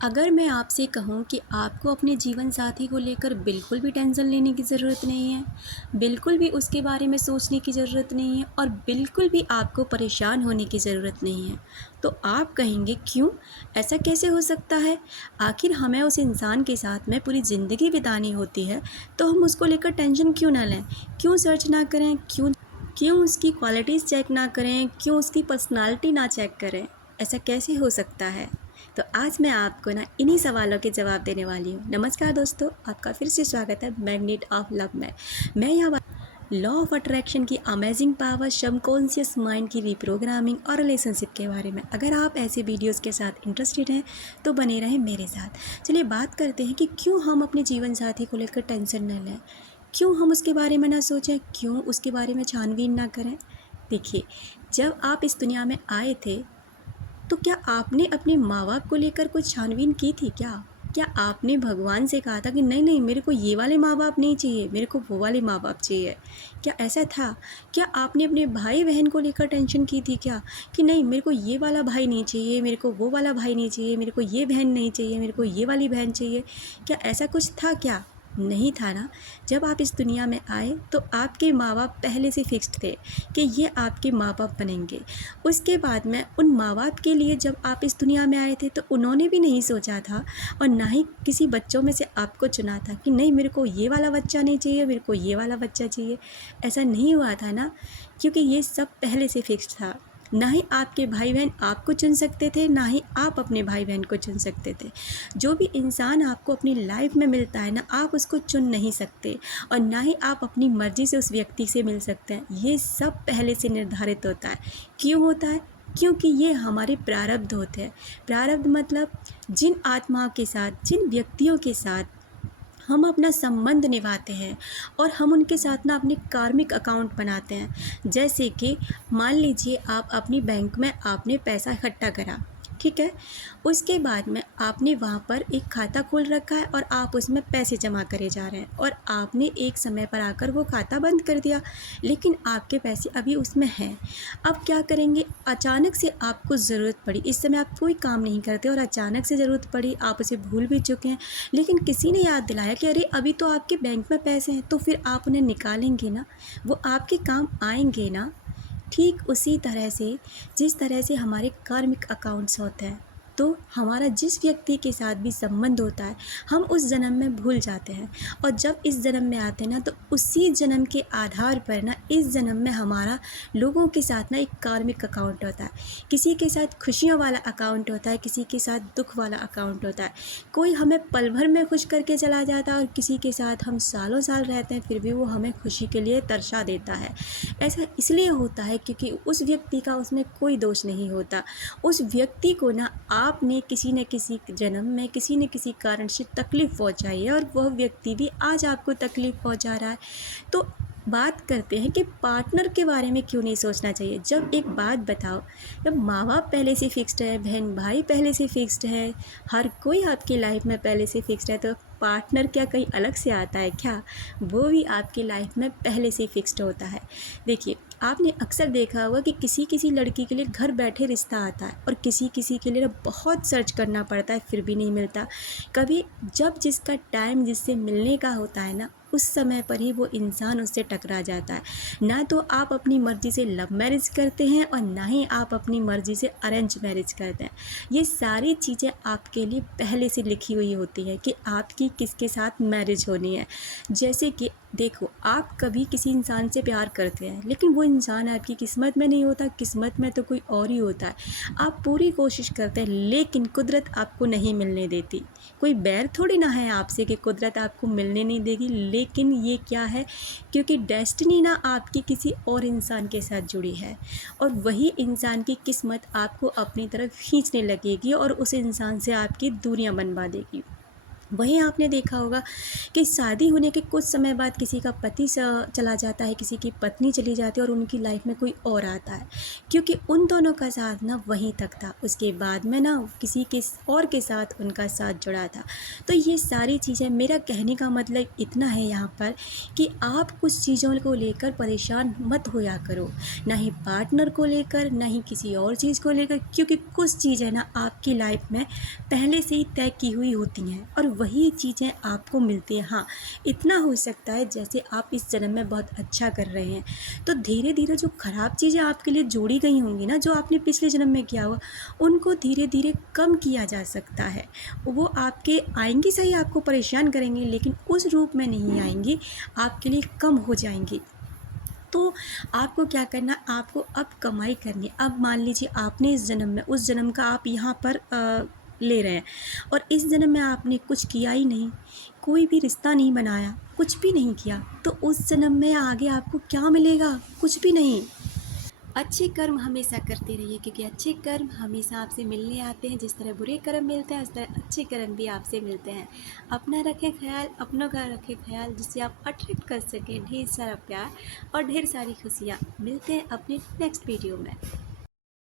अगर मैं आपसे कहूँ कि आपको अपने जीवन साथी को लेकर बिल्कुल भी टेंशन लेने की ज़रूरत नहीं है, बिल्कुल भी उसके बारे में सोचने की ज़रूरत नहीं है और बिल्कुल भी आपको परेशान होने की ज़रूरत नहीं है, तो आप कहेंगे क्यों? ऐसा कैसे हो सकता है? आखिर हमें उस इंसान के साथ में पूरी ज़िंदगी बितानी होती है, तो हम उसको लेकर टेंशन क्यों ना लें? क्यों सर्च ना करें? क्यों क्यों उसकी क्वालिटीज़ चेक ना करें? क्यों उसकी पर्सनैलिटी ना चेक करें? ऐसा कैसे हो सकता है? तो आज मैं आपको ना इन्हीं सवालों के जवाब देने वाली हूँ। नमस्कार दोस्तों, आपका फिर से स्वागत है मैग्नेट ऑफ लव में। मैं यहाँ लॉ ऑफ अट्रैक्शन की अमेजिंग पावर, सबकॉन्शियस माइंड की रिप्रोग्रामिंग और रिलेशनशिप के बारे में। अगर आप ऐसे वीडियोस के साथ इंटरेस्टेड हैं तो बने रहें मेरे साथ। चलिए बात करते हैं कि क्यों हम अपने जीवन साथी को लेकर टेंशन न लें, क्यों हम उसके बारे में ना सोचें, क्यों उसके बारे में छानबीन ना करें। देखिए, जब आप इस दुनिया में आए थे तो क्या आपने अपने माँ बाप को लेकर कुछ छानबीन की थी क्या? क्या आपने भगवान से कहा था कि नहीं नहीं, मेरे को ये वाले माँ बाप नहीं चाहिए, मेरे को वो वाले माँ बाप चाहिए? क्या ऐसा था? क्या आपने अपने भाई बहन को लेकर टेंशन की थी क्या, कि नहीं मेरे को ये वाला भाई नहीं चाहिए, मेरे को वो वाला भाई नहीं चाहिए, मेरे को ये बहन नहीं चाहिए, मेरे को ये वाली बहन चाहिए? क्या ऐसा कुछ था क्या? नहीं था ना। जब आप इस दुनिया में आए तो आपके माँ बाप पहले से फिक्स्ड थे कि ये आपके माँ बाप बनेंगे। उसके बाद में उन माँ बाप के लिए जब आप इस दुनिया में आए थे तो उन्होंने भी नहीं सोचा था और ना ही किसी बच्चों में से आपको चुना था कि नहीं मेरे को ये वाला बच्चा नहीं चाहिए, मेरे को ये वाला बच्चा चाहिए। ऐसा नहीं हुआ था ना, क्योंकि ये सब पहले से फिक्स था। ना ही आपके भाई बहन आपको चुन सकते थे, ना ही आप अपने भाई बहन को चुन सकते थे। जो भी इंसान आपको अपनी लाइफ में मिलता है ना, आप उसको चुन नहीं सकते और ना ही आप अपनी मर्ज़ी से उस व्यक्ति से मिल सकते हैं। ये सब पहले से निर्धारित होता है। क्यों होता है? क्योंकि ये हमारे प्रारब्ध होते हैं। प्रारब्ध मतलब जिन आत्माओं के साथ, जिन व्यक्तियों के साथ हम अपना संबंध निभाते हैं और हम उनके साथ ना अपने कार्मिक अकाउंट बनाते हैं। जैसे कि मान लीजिए आप अपनी बैंक में आपने पैसा इकट्ठा करा, ठीक है। उसके बाद में आपने वहाँ पर एक खाता खोल रखा है और आप उसमें पैसे जमा करे जा रहे हैं और आपने एक समय पर आकर वो खाता बंद कर दिया, लेकिन आपके पैसे अभी उसमें हैं। अब क्या करेंगे? अचानक से आपको ज़रूरत पड़ी, इस समय आप कोई काम नहीं करते और अचानक से ज़रूरत पड़ी, आप उसे भूल भी चुके हैं, लेकिन किसी ने याद दिलाया कि अरे अभी तो आपके बैंक में पैसे हैं, तो फिर आप उन्हें निकालेंगे ना, वो आपके काम आएंगे ना। ठीक उसी तरह से जिस तरह से हमारे कार्मिक अकाउंट्स होते हैं, तो हमारा जिस व्यक्ति के साथ भी संबंध होता है हम उस जन्म में भूल जाते हैं और जब इस जन्म में आते हैं ना, तो उसी जन्म के आधार पर ना इस जन्म में हमारा लोगों के साथ ना एक कार्मिक अकाउंट होता है। किसी के साथ खुशियों वाला अकाउंट होता है, किसी के साथ दुख वाला अकाउंट होता है। कोई हमें पल भर में खुश करके चला जाता है और किसी के साथ हम सालों साल रहते हैं फिर भी वो हमें खुशी के लिए तरसा देता है। ऐसा इसलिए होता है क्योंकि उस व्यक्ति का उसमें कोई दोष नहीं होता। उस व्यक्ति को ना आपने किसी न किसी जन्म में किसी न किसी कारण से तकलीफ़ पहुंचाई है और वह व्यक्ति भी आज आपको तकलीफ़ पहुंचा रहा है। तो बात करते हैं कि पार्टनर के बारे में क्यों नहीं सोचना चाहिए। जब एक बात बताओ, जब माँ बाप पहले से फिक्स्ड है, बहन भाई पहले से फिक्स्ड है, हर कोई आपकी लाइफ में पहले से फिक्स्ड है, तो पार्टनर क्या कहीं अलग से आता है क्या? वो भी आपकी लाइफ में पहले से फिक्स्ड होता है। देखिए, आपने अक्सर देखा होगा कि किसी किसी लड़की के लिए घर बैठे रिश्ता आता है और किसी किसी के लिए बहुत सर्च करना पड़ता है फिर भी नहीं मिलता। कभी जब जिसका टाइम जिससे मिलने का होता है ना, उस समय पर ही वो इंसान उससे टकरा जाता है। ना तो आप अपनी मर्ज़ी से लव मैरिज करते हैं और ना ही आप अपनी मर्ज़ी से अरेंज मैरिज करते हैं। ये सारी चीज़ें आपके लिए पहले से लिखी हुई होती है कि आपकी किसके साथ मैरिज होनी है। जैसे कि देखो, आप कभी किसी इंसान से प्यार करते हैं लेकिन वो इंसान आपकी किस्मत में नहीं होता, किस्मत में तो कोई और ही होता है। आप पूरी कोशिश करते हैं लेकिन कुदरत आपको नहीं मिलने देती। कोई बैर थोड़ी ना है आपसे कि कुदरत आपको मिलने नहीं देगी, लेकिन ये क्या है, क्योंकि डेस्टिनी ना आपकी किसी और इंसान के साथ जुड़ी है और वही इंसान की किस्मत आपको अपनी तरफ खींचने लगेगी और उस इंसान से आपकी दूरियां बनवा देगी। वहीं आपने देखा होगा कि शादी होने के कुछ समय बाद किसी का पति चला जाता है, किसी की पत्नी चली जाती है और उनकी लाइफ में कोई और आता है, क्योंकि उन दोनों का साथ ना वहीं तक था, उसके बाद में ना किसी के और के साथ उनका साथ जुड़ा था। तो ये सारी चीज़ें, मेरा कहने का मतलब इतना है यहाँ पर कि आप कुछ चीज़ों को लेकर परेशान मत होया करो, ना ही पार्टनर को लेकर, ना ही किसी और चीज़ को लेकर, क्योंकि कुछ चीज़ें ना आपकी लाइफ में पहले से ही तय की हुई होती हैं और वही चीज़ें आपको मिलती हैं। हाँ, इतना हो सकता है जैसे आप इस जन्म में बहुत अच्छा कर रहे हैं, तो धीरे धीरे जो ख़राब चीज़ें आपके लिए जोड़ी गई होंगी ना, जो आपने पिछले जन्म में किया हुआ, उनको धीरे धीरे कम किया जा सकता है। वो आपके आएंगी सही, आपको परेशान करेंगी, लेकिन उस रूप में नहीं आएंगी, आपके लिए कम हो जाएंगी। तो आपको क्या करना, आपको अब कमाई करनी है। अब मान लीजिए आपने इस जन्म में, उस जन्म का आप यहाँ पर ले रहे हैं और इस जन्म में आपने कुछ किया ही नहीं, कोई भी रिश्ता नहीं बनाया, कुछ भी नहीं किया, तो उस जन्म में आगे आपको क्या मिलेगा? कुछ भी नहीं। अच्छे कर्म हमेशा करते रहिए, क्योंकि अच्छे कर्म हमेशा आपसे मिलने आते हैं। जिस तरह बुरे कर्म मिलते हैं, उस तरह अच्छे कर्म भी आपसे मिलते हैं। अपना रखें ख्याल, अपनों का रखें ख्याल, जिससे आप अट्रैक्ट कर सकें ढेर सारा प्यार और ढेर सारी खुशियाँ। मिलते हैं अपने नेक्स्ट वीडियो में।